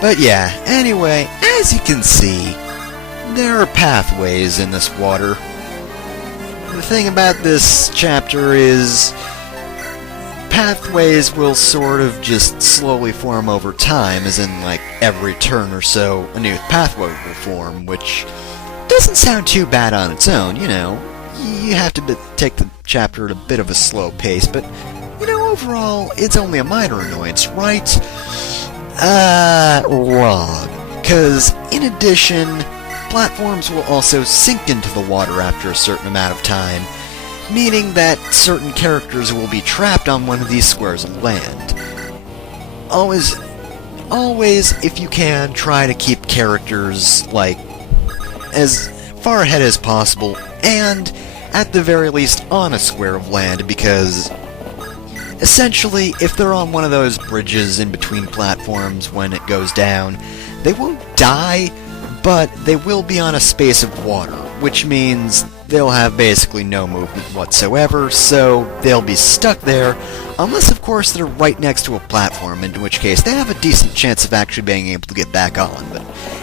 But yeah, anyway, as you can see, there are pathways in this water. The thing about this chapter is pathways will sort of just slowly form over time, as in like every turn or so a new pathway will form, which doesn't sound too bad on its own, you know. You have to take the chapter at a bit of a slow pace, but, you know, overall, it's only a minor annoyance, right? Wrong. Because, in addition, platforms will also sink into the water after a certain amount of time, meaning that certain characters will be trapped on one of these squares of land. Always, if you can, try to keep characters, like, as far ahead as possible, and, at the very least, on a square of land, because essentially, if they're on one of those bridges in between platforms when it goes down, they won't die, but they will be on a space of water, which means they'll have basically no movement whatsoever, so they'll be stuck there, unless of course they're right next to a platform, in which case they have a decent chance of actually being able to get back on. But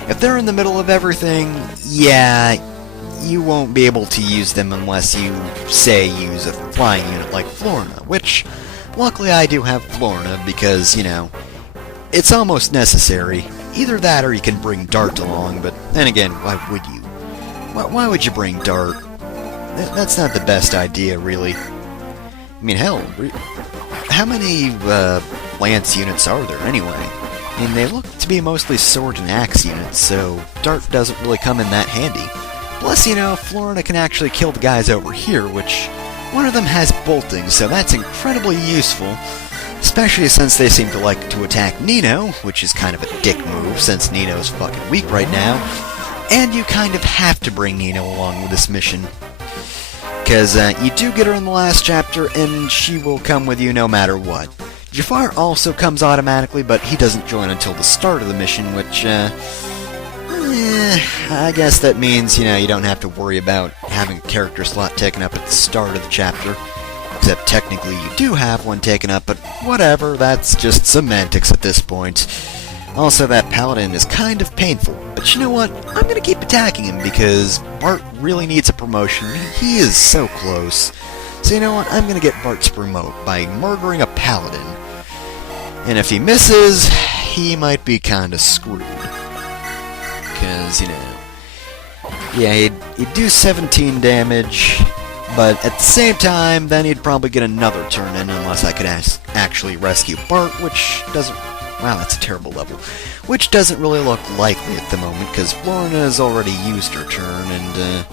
if they're in the middle of everything, yeah, you won't be able to use them unless you, say, use a flying unit like Florina, which, luckily I do have Florina because, you know, it's almost necessary. Either that or you can bring Dart along, but then again, why would you? Why would you bring Dart? That's not the best idea, really. I mean, hell, how many Lance units are there anyway? I mean, they look to be mostly sword and axe units, so Dart doesn't really come in that handy. Plus, you know, Florina can actually kill the guys over here, which one of them has bolting, so that's incredibly useful, especially since they seem to like to attack Nino, which is kind of a dick move since Nino's fucking weak right now, and you kind of have to bring Nino along with this mission. Because you do get her in the last chapter, and she will come with you no matter what. Jafar also comes automatically, but he doesn't join until the start of the mission, which, I guess that means, you know, you don't have to worry about having a character slot taken up at the start of the chapter. Except technically you do have one taken up, but whatever, that's just semantics at this point. Also, that paladin is kind of painful, but you know what? I'm gonna keep attacking him because Bart really needs a promotion. He is so close. So you know what? I'm gonna get Bart to promote by murdering a paladin. And if he misses, he might be kinda screwed. Because, you know, yeah, he'd do 17 damage, but at the same time, then he'd probably get another turn in unless I could actually rescue Bart, which doesn't... Wow, that's a terrible level. Which doesn't really look likely at the moment, because Florina has already used her turn, and,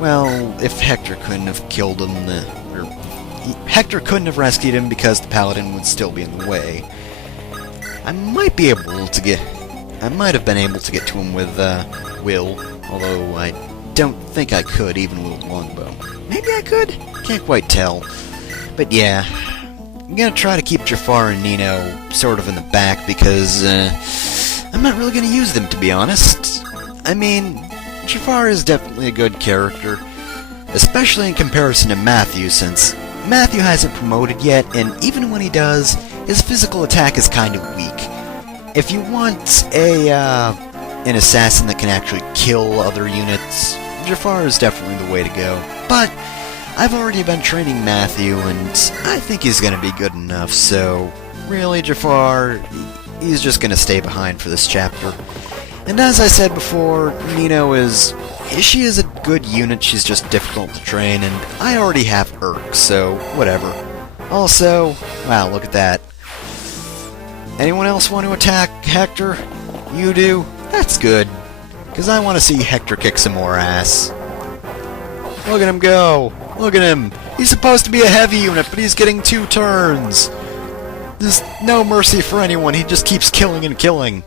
well, if Hector couldn't have killed him, Hector couldn't have rescued him because the paladin would still be in the way. I might have been able to get to him with, Will, although I don't think I could, even with longbow. Maybe I could? Can't quite tell. But yeah, I'm gonna try to keep Jafar and Nino sort of in the back because, I'm not really gonna use them, to be honest. I mean, Jafar is definitely a good character, especially in comparison to Matthew, since Matthew hasn't promoted yet, and even when he does, his physical attack is kind of weak. If you want an assassin that can actually kill other units, Jafar is definitely the way to go. But I've already been training Matthew, and I think he's going to be good enough, so really, Jafar, he's just going to stay behind for this chapter. And as I said before, Nino she is a good unit, she's just difficult to train, and I already have Urk, so whatever. Also, wow, look at that. Anyone else want to attack Hector? You do? That's good. Because I want to see Hector kick some more ass. Look at him go! Look at him! He's supposed to be a heavy unit, but he's getting 2 turns! There's no mercy for anyone, he just keeps killing and killing.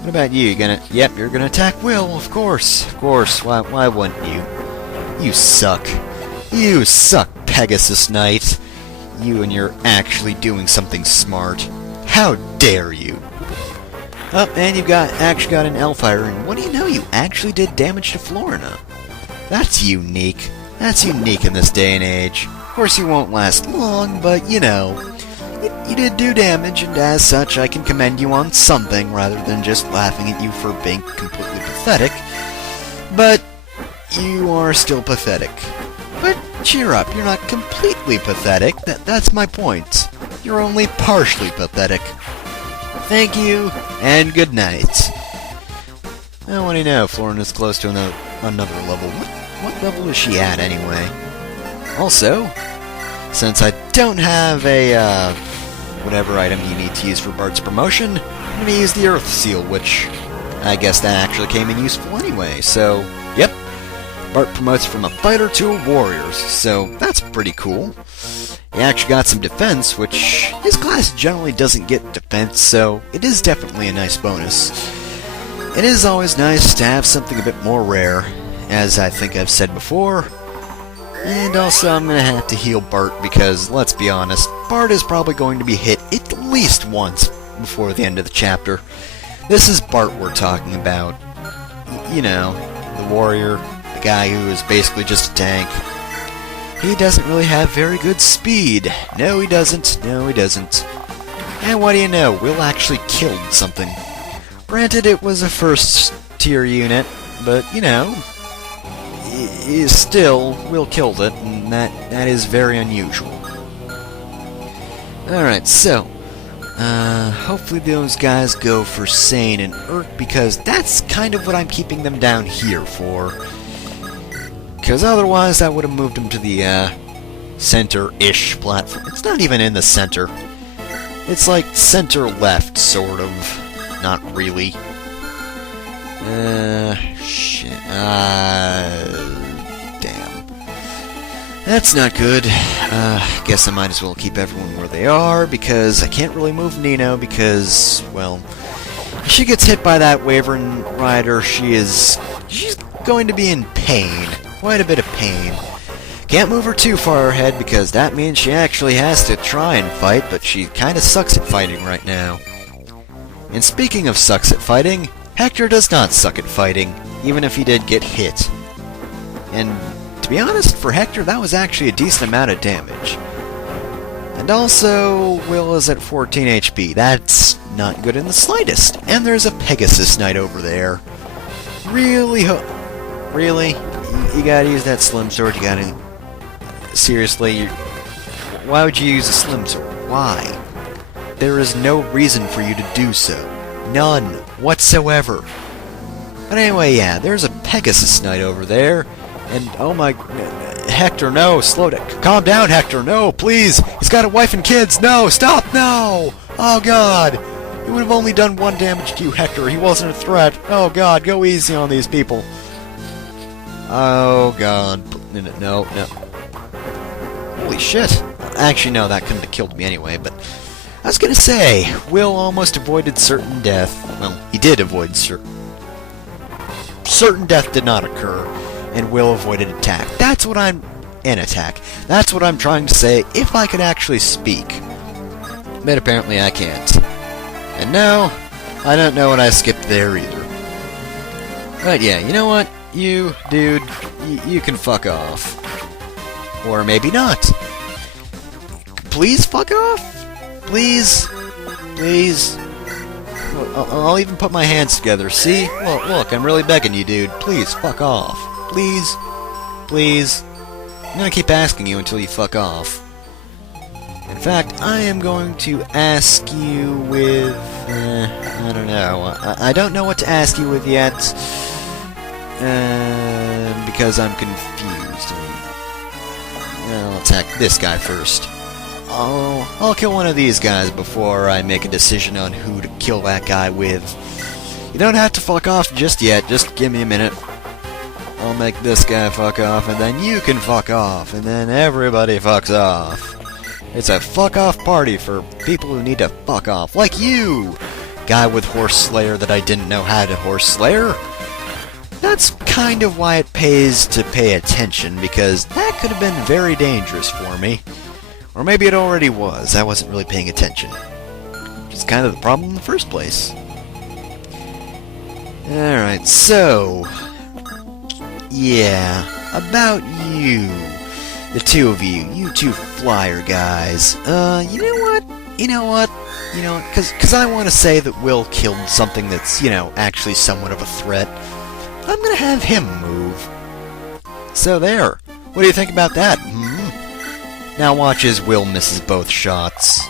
What about you? Yep, you're gonna attack Will, of course. Of course, why wouldn't you? You suck. You suck, Pegasus Knight. You and you're actually doing something smart. How dare you? Oh, and you've actually got an Elfire, and what do you know? You actually did damage to Florina. That's unique. That's unique in this day and age. Of course, you won't last long, but, you know, you did do damage, and as such I can commend you on something rather than just laughing at you for being completely pathetic. But you are still pathetic. But cheer up, you're not completely pathetic. That's my point. You're only partially pathetic. Thank you, and good night. Well, what do you know? Florin is close to another level. What level is she at, anyway? Also, since I don't have a, whatever item you need to use for Bart's promotion, I'm going to use the Earth Seal, which I guess that actually came in useful anyway. So, yep, Bart promotes from a fighter to a warrior, so that's pretty cool. He actually got some defense, which his class generally doesn't get defense, so it is definitely a nice bonus. It is always nice to have something a bit more rare, as I think I've said before. And also, I'm going to have to heal Bart because, let's be honest, Bart is probably going to be hit at least once before the end of the chapter. This is Bart we're talking about. You know, the warrior, the guy who is basically just a tank. He doesn't really have very good speed. No, he doesn't. No, he doesn't. And what do you know? Will actually killed something. Granted, it was a first-tier unit, but, you know, still, Will killed it, and that is very unusual. Alright, so, hopefully those guys go for Sane and Urk, because that's kind of what I'm keeping them down here for. Because otherwise, I would have moved them to the, center-ish platform. It's not even in the center. It's like center-left, sort of. Not really. Shit. Damn. That's not good. Guess I might as well keep everyone where they are, because I can't really move Nino, because, well, if she gets hit by that Wyvern Rider, she's going to be in pain. Quite a bit of pain. Can't move her too far ahead, because that means she actually has to try and fight, but she kinda sucks at fighting right now. And speaking of sucks at fighting, Hector does not suck at fighting, even if he did get hit. And to be honest, for Hector, that was actually a decent amount of damage. And also, Will is at 14 HP. That's not good in the slightest. And there's a Pegasus Knight over there. Really? You gotta use that Slim Sword, you gotta... Seriously, why would you use a Slim Sword? Why? There is no reason for you to do so. None whatsoever. But anyway, yeah, there's a Pegasus Knight over there. And, oh my... Hector, no, slow down. Calm down, Hector, no, please. He's got a wife and kids. No, stop, no. Oh, God. He would have only done 1 damage to you, Hector. He wasn't a threat. Oh, God, go easy on these people. Oh, God. No. Holy shit. Actually, no, that couldn't have killed me anyway, but... I was gonna say, Will almost avoided certain death. Well, he did avoid certain death did not occur, and Will avoided attack. That's what I'm... an attack. That's what I'm trying to say, if I could actually speak. But apparently I can't. And no, I don't know what I skipped there either. But yeah, you know what? You, dude, you can fuck off. Or maybe not. Please fuck off? Please? I'll even put my hands together, see? Look, I'm really begging you, dude. Please, fuck off. Please? I'm gonna keep asking you until you fuck off. In fact, I am going to ask you with... I don't know. I don't know what to ask you with yet. Because I'm confused. I'll attack this guy first. I'll kill one of these guys before I make a decision on who to kill that guy with. You don't have to fuck off just yet, just give me a minute. I'll make this guy fuck off, and then you can fuck off, and then everybody fucks off. It's a fuck off party for people who need to fuck off, like you! Guy with Horse Slayer that I didn't know had a Horse Slayer. That's kind of why it pays to pay attention, because that could have been very dangerous for me. Or maybe it already was. I wasn't really paying attention. Which is kind of the problem in the first place. Alright, so... yeah, about you. The two of you. You two flyer guys. You know what? You know what? Because I want to say that Will killed something that's, actually somewhat of a threat. I'm going to have him move. So there. What do you think about that? Now watch as Will misses both shots.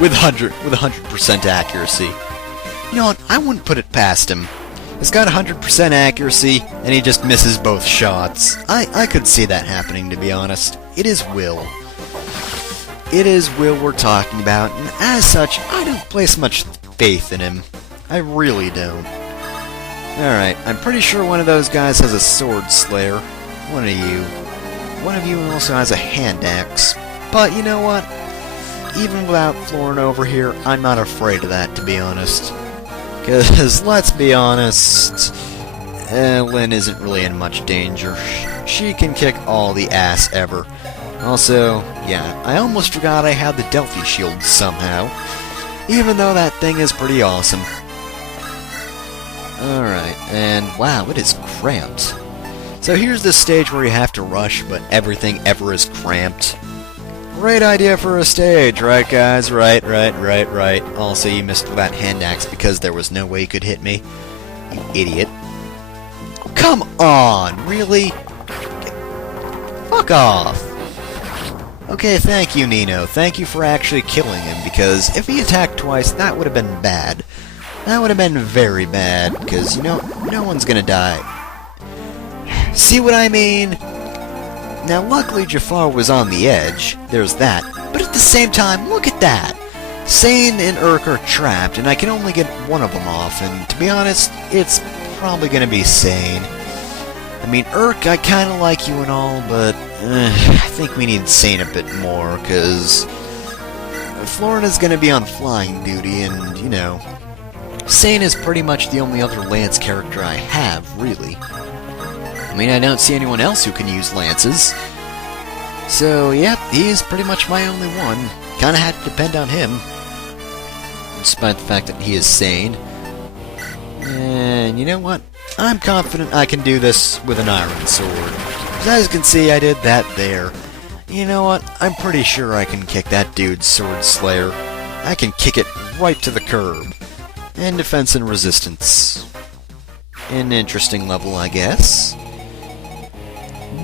With 100% accuracy. You know what? I wouldn't put it past him. He's got 100% accuracy, and he just misses both shots. I could see that happening, to be honest. It is Will. It is Will we're talking about, and as such, I don't place much faith in him. I really don't. Alright, I'm pretty sure one of those guys has a sword slayer. One of you. One of you also has a hand axe. But you know what? Even without Florin over here, I'm not afraid of that, to be honest. Because, let's be honest, Lynn isn't really in much danger. She can kick all the ass ever. Also, yeah, I almost forgot I had the Delphi shield somehow. Even though that thing is pretty awesome. Alright, and wow, it is cramped. So here's the stage where you have to rush, but everything ever is cramped. Great idea for a stage, right guys? Right. Also, you missed that hand axe because there was no way you could hit me. You idiot. Come on, really? Fuck off. Okay, thank you, Nino. Thank you for actually killing him, because if he attacked twice, that would have been bad. That would have been very bad, because, no one's gonna die. See what I mean? Now, luckily Jafar was on the edge, there's that, but at the same time, look at that! Sane and Urk are trapped, and I can only get one of them off, and to be honest, it's probably gonna be Sane. I mean, Urk, I kinda like you and all, but I think we need Sane a bit more, because Florina's gonna be on flying duty, and, Sane is pretty much the only other Lance character I have, really. I mean, I don't see anyone else who can use lances. So, yep, he's pretty much my only one. Kinda had to depend on him. Despite the fact that he is sane. And you know what? I'm confident I can do this with an iron sword. As you can see, I did that there. You know what? I'm pretty sure I can kick that dude's sword slayer. I can kick it right to the curb. And defense and resistance. An interesting level, I guess.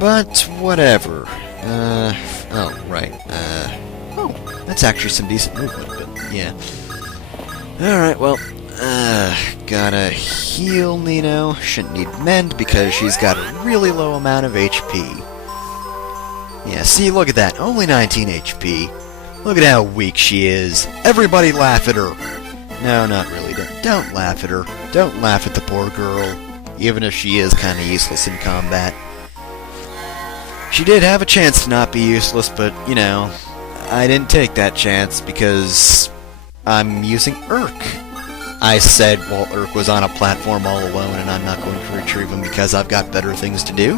But, whatever. Oh, right. Oh, that's actually some decent movement, but, yeah. Alright, well, gotta heal Nino. Shouldn't need mend because she's got a really low amount of HP. Yeah, see, look at that. Only 19 HP. Look at how weak she is. Everybody laugh at her. No, not really. Don't laugh at her. Don't laugh at the poor girl. Even if she is kinda useless in combat. She did have a chance to not be useless, but, I didn't take that chance because I'm using Urk. I said while Urk was on a platform all alone, and I'm not going to retrieve him because I've got better things to do.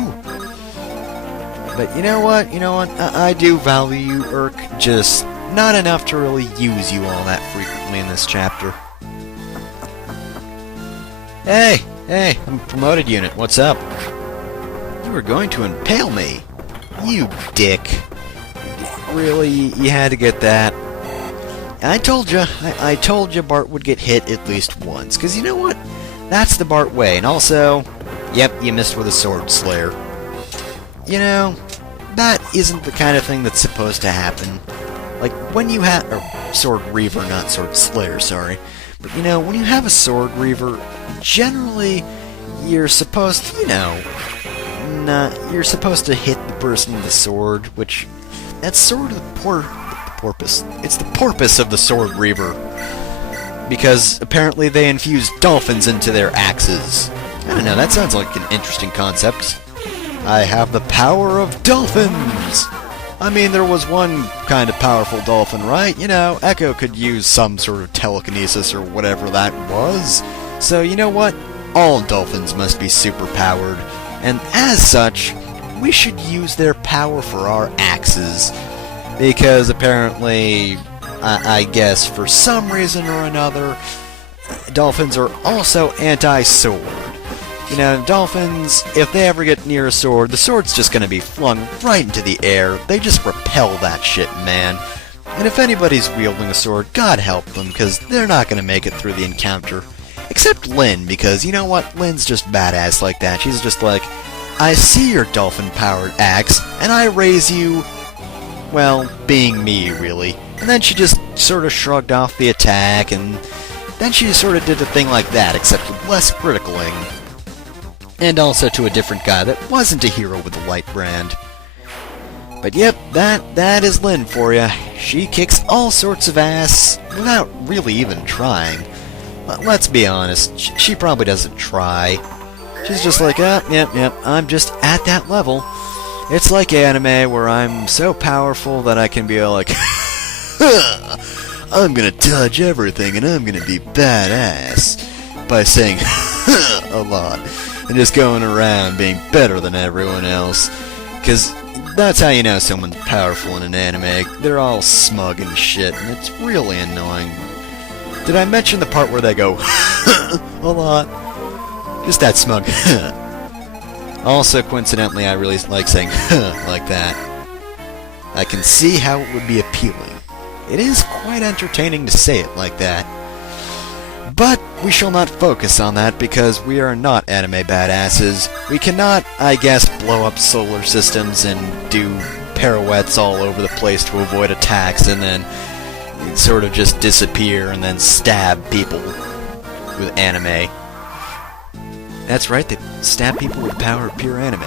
But you know what? I do value you, Urk, just not enough to really use you all that frequently in this chapter. Hey, I'm a promoted unit. What's up? You were going to impale me. You dick. Really? You had to get that? I told you. I told you Bart would get hit at least once. Because you know what? That's the Bart way. And also, yep, you missed with a sword slayer. That isn't the kind of thing that's supposed to happen. Like, when you have... Or, sword reaver, not sword slayer, sorry. But, when you have a sword reaver, generally, you're supposed to, you're supposed to hit the person with the sword, which... That's sort of the porpoise. It's the porpoise of the sword reaver. Because, apparently, they infuse dolphins into their axes. I don't know, that sounds like an interesting concept. I have the power of dolphins! I mean, there was one kind of powerful dolphin, right? Echo could use some sort of telekinesis or whatever that was. So, you know what? All dolphins must be super-powered. And as such, we should use their power for our axes. Because apparently, I guess for some reason or another, dolphins are also anti-sword. Dolphins, if they ever get near a sword, the sword's just gonna be flung right into the air. They just repel that shit, man. And if anybody's wielding a sword, God help them, because they're not going to make it through the encounter. Except Lynn, because you know what? Lynn's just badass like that. She's just like, I see your dolphin-powered axe, and I raise you, well, being me, really. And then she just sort of shrugged off the attack, and then she sort of did a thing like that, except with less criticaling. And also to a different guy that wasn't a hero with the light brand. But yep, that is Lynn for ya. She kicks all sorts of ass without really even trying. But let's be honest, she probably doesn't try. She's just like, yep, I'm just at that level. It's like anime where I'm so powerful that I can be like, I'm gonna touch everything and I'm gonna be badass by saying a lot and just going around being better than everyone else. Because that's how you know someone's powerful in an anime. They're all smug and shit, and it's really annoying. Did I mention the part where they go a lot? Just that smug. Also, coincidentally, I really like saying like that. I can see how it would be appealing. It is quite entertaining to say it like that. But we shall not focus on that because we are not anime badasses. We cannot, I guess, blow up solar systems and do pirouettes all over the place to avoid attacks and then sort of just disappear and then stab people with anime. That's right, they stab people with power of pure anime.